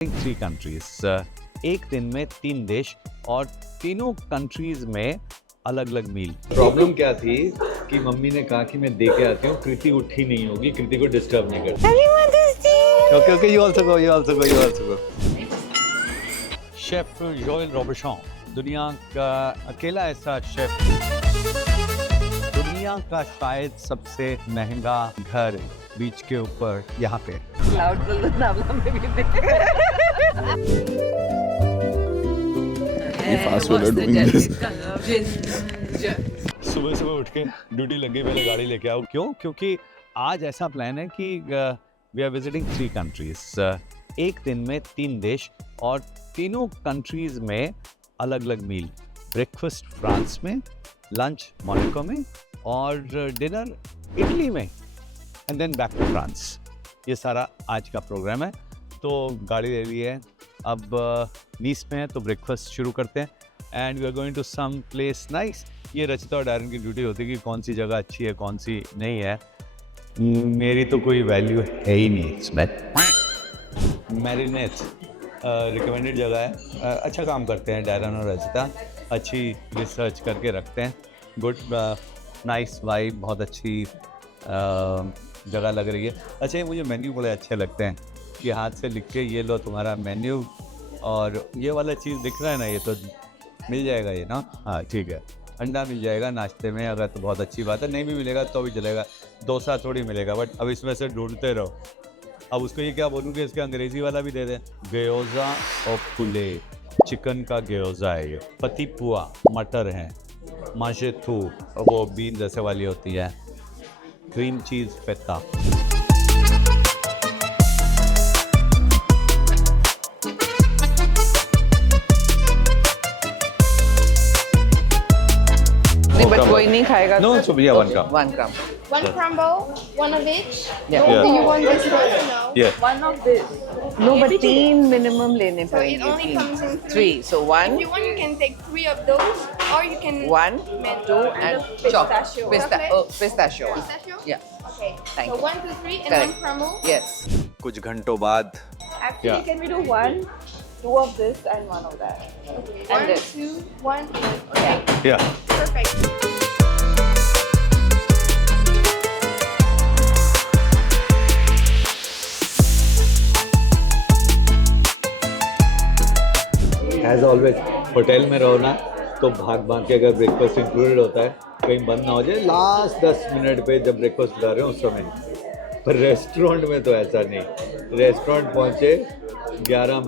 3 countries, एक दिन में 3 देश और तीनों कंट्रीज में अलग अलग मील। प्रॉब्लम क्या थी कि मम्मी ने कहा कि मैं दे के आती हूँ, कृति उठी नहीं होगी, कृति को डिस्टर्ब नहीं करती। Okay, you also go. Chef Joel Robertson, दुनिया का अकेला ऐसा शेफ, दुनिया का शायद सबसे महंगा घर बीच के ऊपर यहाँ पे। क्लाउड नावला में भी सुबह सुबह उठ के ड्यूटी लगी, पहले गाड़ी लेके आओ। क्यों? क्योंकि आज ऐसा प्लान है कि वी आर विजिटिंग 3 कंट्रीज, एक दिन में 3 देश और तीनों कंट्रीज में अलग अलग मील। ब्रेकफास्ट फ्रांस में, लंच मोनाको में और डिनर इटली में, and then back to France. ये सारा आज का प्रोग्राम है। तो गाड़ी ले ली है, अब नीस में है तो ब्रेकफास्ट शुरू करते हैं and we are going to some place nice. ये रचिता और डायरन की ड्यूटी होती है कि कौन सी जगह अच्छी है कौन सी नहीं है। मेरी तो कोई वैल्यू है ही नहीं इसमें। मैरिनेट रिकमेंडेड जगह है, अच्छा काम करते हैं डायरन और रचिता, अच्छी रिसर्च करके रखते हैं। गुड नाइस वाइब, बहुत अच्छी जगह लग रही है। अच्छा, ये मुझे मेन्यू बड़े अच्छे लगते हैं कि हाथ से लिख के ये लो तुम्हारा मेन्यू, और ये वाला चीज़ दिख रहा है ना, ये तो मिल जाएगा ये ना। हाँ ठीक है, अंडा मिल जाएगा नाश्ते में, अगर तो बहुत अच्छी बात है, नहीं भी मिलेगा तो भी चलेगा। डोसा थोड़ी मिलेगा, बट अब इसमें से ढूंढते रहो। अब उसको ये क्या बोलूँ कि इसका अंग्रेज़ी वाला भी दे दें। ग्योजा और फुले, चिकन का ग्योजा है ये। पति पुआ मटर है, माशेथू वो बीन जैसे वाली होती है, क्रीम चीज़ फेता। बट कोई नहीं खाएगा। No, so yeah, 1 crumb. 1 crumb. One crumble, one of each. Yeah. Do you want this one or no? Yeah. One of this. No, but 3 minimum लेने So it पड़ेंगे। only comes in 3. 3. So 1, If you want, you can take 3 of those, or you can 1, 2, and Pistachio. chocolate. Pistachio. Pistachio. Yeah. Okay. Thank So you. 1, 2, 3, and Correct. 1 crumble. Yes. कुछ घंटों बाद Actually, Yeah. can we do 1, 2 of this and 1 of that? Okay. And 1, this. 2, 1. Okay. या Perfect. As always hotel में रहो ना तो भाग भाग के, अगर ब्रेकफास्ट इंक्लूडेड होता है कहीं बंद ना हो जाए लास्ट 10 मिनट पे जब ब्रेकफास्ट ला रहे हो उस समय। पर रेस्टोरेंट में तो ऐसा नहीं। रेस्टोरेंट पहुँचे 11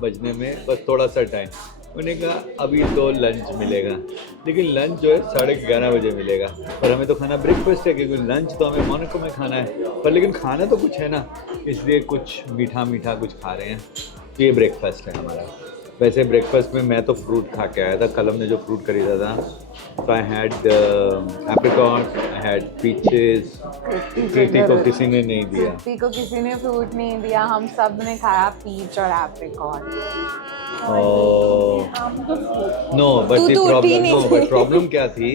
बजने में बस थोड़ा सा टाइम, उन्होंने कहा अभी तो लंच मिलेगा, लेकिन लंच जो है 11:30 बजे मिलेगा। पर हमें तो खाना ब्रेकफास्ट है, क्योंकि लंच तो हमें मोनाको में खाना है, पर लेकिन खाना तो कुछ है ना, इसलिए कुछ मीठा मीठा कुछ खा रहे हैं। ये ब्रेकफास्ट है हमारा। वैसे ब्रेकफास्ट में मैं तो फ्रूट खा के आया था, कलम ने जो फ्रूट खरीदा था। तो I had apricot, I had peaches. Kriti को किसी ने नहीं दिया। कृति को किसी ने फ्रूट नहीं दिया, हम सब ने खाया पीच और एप्रिकॉट। नो तू बट प्रॉब्लम क्या थी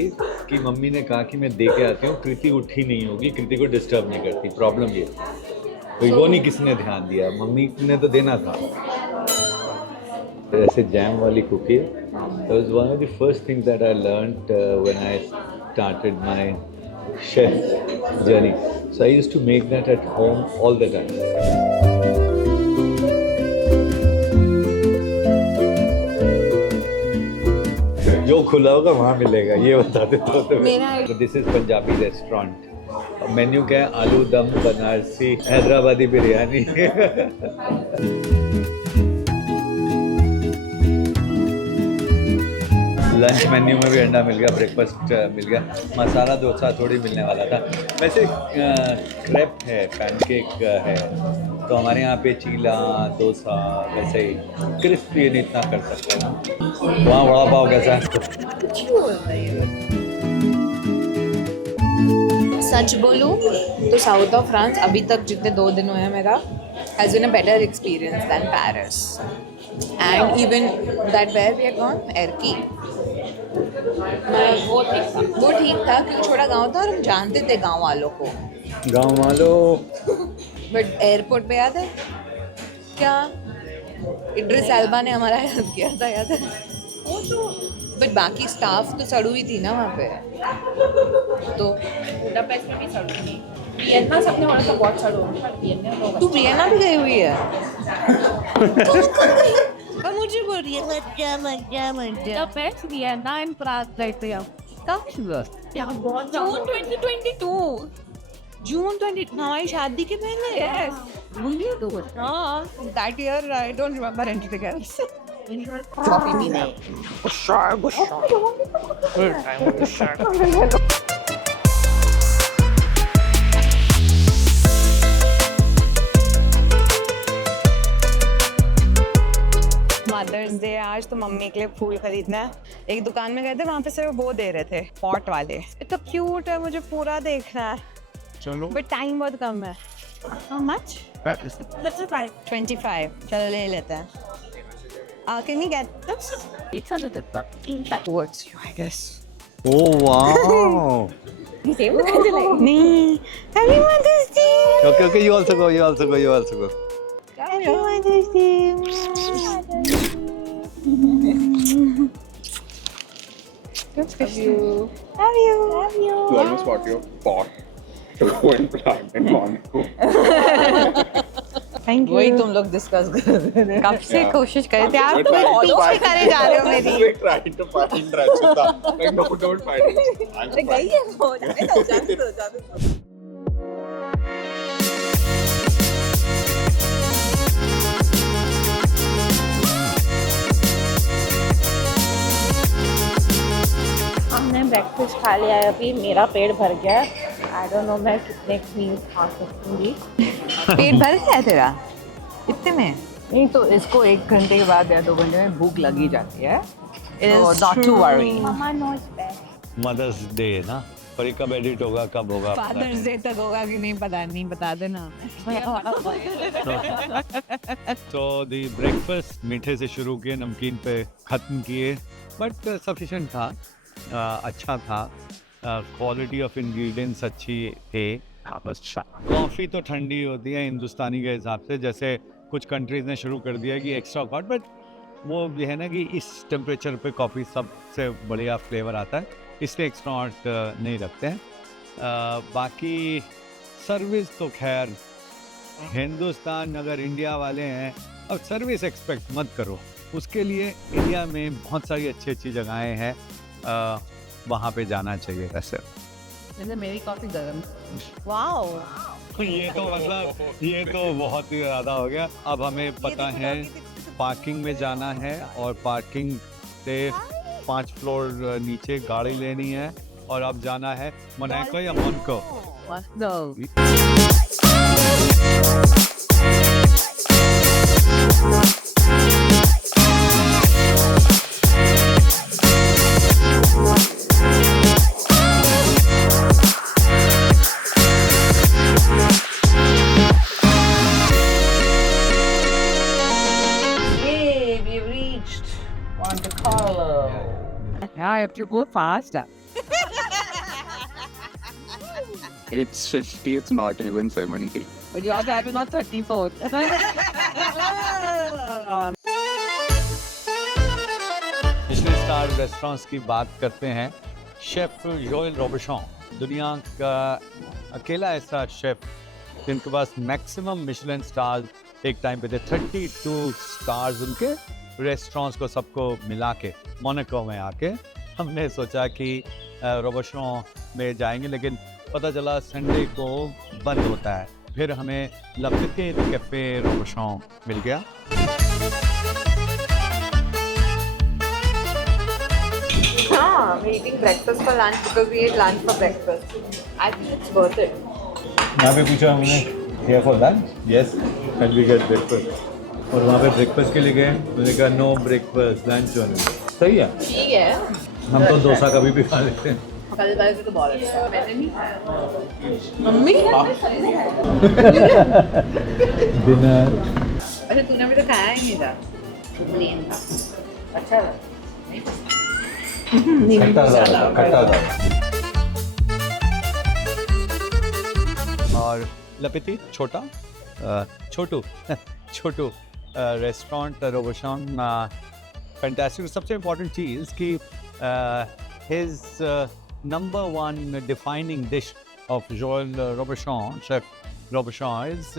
कि मम्मी ने कहा कि मैं दे के आती हूँ, कृति उठी नहीं होगी, कृति को डिस्टर्ब नहीं करती। प्रॉब्लम ये तो वो नहीं किसी ने ध्यान दिया, मम्मी ने तो देना था। ऐसे जैम वाली cookie, that was one of the first things that I learned when I started my chef journey. So I used to make that at home all the time. जो खुला होगा वहाँ मिलेगा, ये बता देता हूँ। तो this is Punjabi restaurant. Menu क्या है? आलू दम, बनारसी, हैदराबादी बिरयानी। लंच मेन्यू में भी अंडा मिल गया, ब्रेकफास्ट मिल गया। मसाला डोसा थोड़ी मिलने वाला था। वैसे क्रेप है, पैनकेक है, तो हमारे यहाँ पे चीला डोसा वैसे ही क्रिस्पी नहीं इतना कर सकते ना। वहाँ वड़ा पाव कैसा है? सच बोलूं तो साउथ ऑफ फ्रांस अभी तक जितने 2 दिन हुए हैं मेरा has been a better experience than Paris and even that where we are gone एरकी। वो ठीक था क्योंकि छोटा गांव था और हम जानते थे गांव वालों को। गाँव वालों बट एयरपोर्ट पे याद है क्या इड्रिस एल्बा ने हमारा हेल्प किया था, याद है? बट बाकी स्टाफ तो सड़ू ही थी ना वहाँ पे, तो बुडापेस्ट में भी सड़ू थी। वियना सबने बोला था बहुत सड़ू, पर वियना लोग तू वियना भी गई हुई है? और मुझे बोल रही है बुडापेस्ट, वियना एंड प्राग गए थे हम। कब? यहाँ बहुत जून 2022। जून 20 हमारी शादी के पहले। Yes. हाँ, that year I don't remember anything else. Coffee पीने। मदर्स डे आज, तो मम्मी के लिए फूल खरीदना है। एक दुकान में गए थे, वहाँ पे सिर्फ वो दे रहे थे पॉट वाले। इतना क्यूट है, मुझे पूरा देखना है। चलो बट टाइम बहुत कम है। How much? 25। चलो ले लेते हैं। Can we get this? Towards you, I guess. Oh wow नहीं, Happy Mother's Day. Okay you also go Happy Mother's Day. Love you. You almost bought your pot to go and plant in Monaco. Thank you. वही तुम लोग discuss कर रहे थे। कब से कोशिश कर रहे थे आप, तो पीछे करे जा रहे हो मेरी। We're trying to find Rachita. Like, no, don't find it. I'm गई है वो, जाने दो। हमने ब्रेकफास्ट खा लिया है अभी, मेरा पेट भर गया है। आई डोंट नो मैं कितने मील खा सकूंगी। पेट भर गया है तेरा इतने में? नहीं तो इसको 1 घंटे के बाद या 2 घंटे में भूख लगी जाती है। Not to worry. Mama knows back. Mother's day ना, पर ये कब एडिट होगा, कब होगा? फादर्स डे तक होगा कि नहीं पता नहीं, बता देना। तो दी ब्रेकफास्ट मीठे से शुरू किए, नमकीन पे ख़त्म किए, बट सफिशिएंट था, अच्छा था, क्वालिटी ऑफ इंग्रेडिएंट्स अच्छी थे। कॉफ़ी तो ठंडी होती है हिंदुस्तानी के हिसाब से, जैसे कुछ कंट्रीज ने शुरू कर दिया कि एक्स्ट्रा हॉट, बट वो ये है ना कि इस टेम्परेचर पे कॉफ़ी सबसे बढ़िया फ्लेवर आता है, इसलिए एक्स्ट्रा हॉट नहीं रखते हैं। बाकी सर्विस तो खैर, हिंदुस्तान अगर इंडिया वाले हैं, अब सर्विस एक्सपेक्ट मत करो, उसके लिए इंडिया में बहुत सारी अच्छी जगहें हैं, वहाँ पे जाना चाहिए। वैसे मेरी कॉफी गरम। वाओ, ये तो मतलब ये तो बहुत ही ज़्यादा हो गया। अब हमें पता है पार्किंग में जाना है, और पार्किंग से 5 फ्लोर नीचे गाड़ी लेनी है, और अब जाना है मोनाको या Monaco. yeah, if you go faster. It's 50, it's not even 70. But yours happened on 34th. Michelin star restaurants की बात करते हैं। शेफ जोएल रोबशॉन दुनिया का अकेला ऐसा शेफ जिनके पास मैक्सिमम मिशेलिन स्टार्स एक टाइम पे थे। 32 स्टार्स उनके रेस्टोरेंट्स को सबको मिला के मोनाको में आके हमने सोचा कि रोबशॉन में जाएंगे, लेकिन पता चला संडे को बंद होता है। फिर हमें लपिते कैफे रोबशॉन मिल गया। हाँ, we're eating breakfast for lunch because we ate lunch for breakfast. I think it's worth it. यहाँ पे पूछा हमने here for lunch? Yes, and we get breakfast. और वहाँ पे ब्रेकफास्ट के लिए गए, मैंने कहा नो ब्रेकफास्ट, लंच ओनली। सही है, ठीक है। हम तो डोसा कभी भी खा लेते हैं। कल वाले से तो बहुत अच्छा। मैंने नहीं खाया। मम्मी? डिनर। अच्छा, तूने अभी तो खाया ही नहीं था। प्लेन था। अच्छा था। खट्टा था। और लपिती छोटू रेस्टोरेंट रोबोशॉन फैंटास्टिक। सबसे इम्पोर्टेंट चीज़ कि his number one defining dish of Joel Robuchon, chef Robuchon, is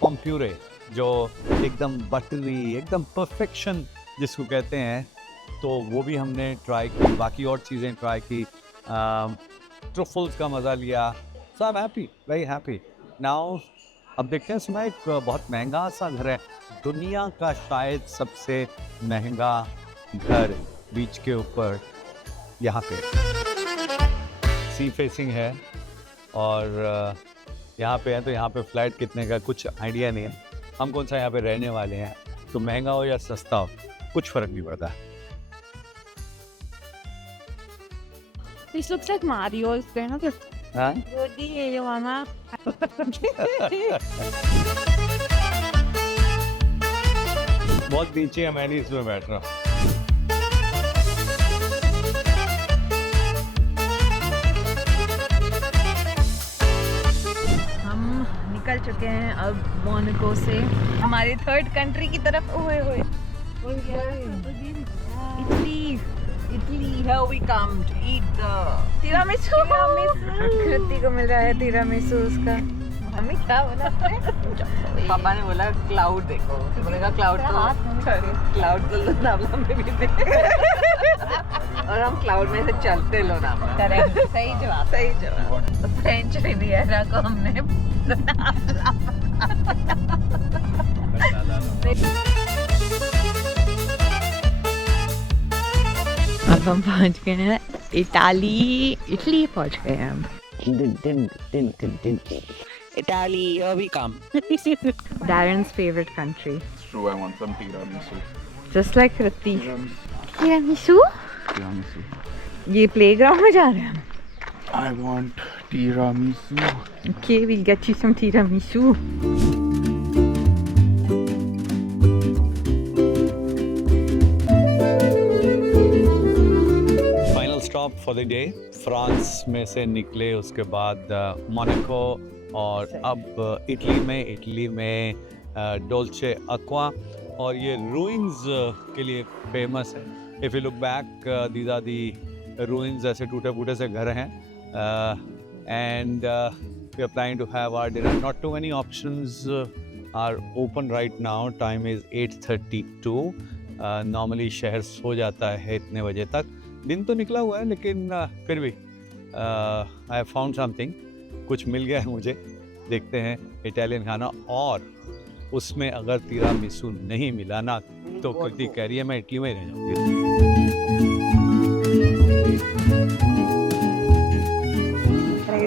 pomme puree, जो एकदम बटरी, एकदम परफेक्शन जिसको कहते हैं, तो वो भी हमने ट्राई की। बाकी और चीज़ें ट्राई की, ट्रफल्स का मज़ा लिया। So I am happy, very happy now. अब देखते हैं, सुना एक बहुत महंगा सा घर है, दुनिया का शायद सबसे महंगा घर बीच के ऊपर, यहाँ पे सी फेसिंग है और यहाँ पे है, तो यहाँ पे फ्लैट कितने का कुछ आइडिया नहीं है। हम कौन सा यहाँ पे रहने वाले हैं, तो महंगा हो या सस्ता हो कुछ फ़र्क नहीं पड़ता। This looks like Mario. Is there not? हाँ? Rudy, Mama. बहुत नीचे है, मैं नहीं इसमें बैठ रहा। हम निकल चुके हैं अब मोनाको से हमारे थर्ड कंट्री की तरफ। ओए ओए Italy, here we come to eat the tiramisu। कृति को मिल रहा है tiramisu उसका। मम्मी क्या बोला आपने? पापा ने बोला क्लाउड देखो, तो बोलेगा क्लाउड तो नावला में भी थे और हम क्लाउड में से चलते लोनावला। करेक्ट, सही जवाब, सही जवाब। फ्रेंच रिवियरा को हमने अब हम पहुंच गए हैं इटली पहुंच गए हैं हम। Italy, here we come. Darren's favorite country. It's true, I want some tiramisu. Just like Kriti. Tiramisu? ये playground में जा रहे हैं हम। I want tiramisu. Okay, we'll get you some tiramisu. Final stop for the day, France में से निकले, उसके बाद मोनाको और अब इटली में डोल्चे एक्वा, और ये रूइंस के लिए फेमस है। If you look back, these are the ruins, ऐसे टूटे फूटे से घर हैं, and we are planning to have our dinner. Not too many options are open right now, time is 8:32। Normally शहर सो जाता है इतने बजे तक। दिन तो निकला हुआ है, लेकिन फिर भी आई हैव फाउंड समथिंग, कुछ मिल गया है मुझे। देखते हैं इटालियन खाना, और उसमें अगर तिरामिसू नहीं मिला ना, तो कृति कह रही है मैं इटली में ही रह जाऊँगी।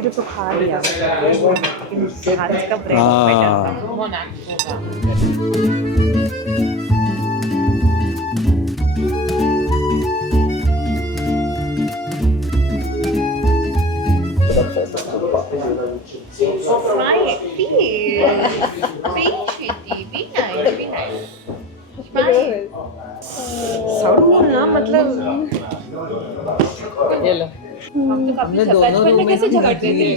जो तो खा लिया फ्रांस का ब्रेड बेटर था। मोनाको का Try it. Feel sweetie. Be nice. Be nice. Smile. ना मतलब ये लो, हमने दोनों रूम में कैसे झगड़ते थे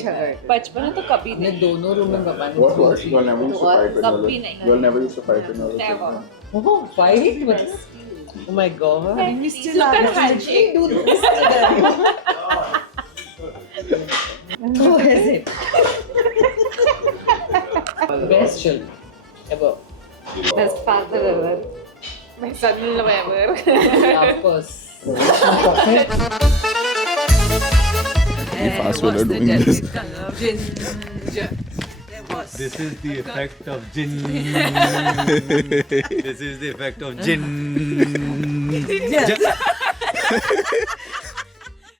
बचपन में तो कभी हमने नहीं। दोनों रूम में पापा ने What? You'll never used to fight when कभी you नहीं। You'll never used to fight when you were Never. Oh, fight? Oh my god. We still can handshake. do this to them. How is it? Best children ever. Best father ever. Best son ever. Of course. fast when you're doing this. This is the effect of gin. This is the effect of gin.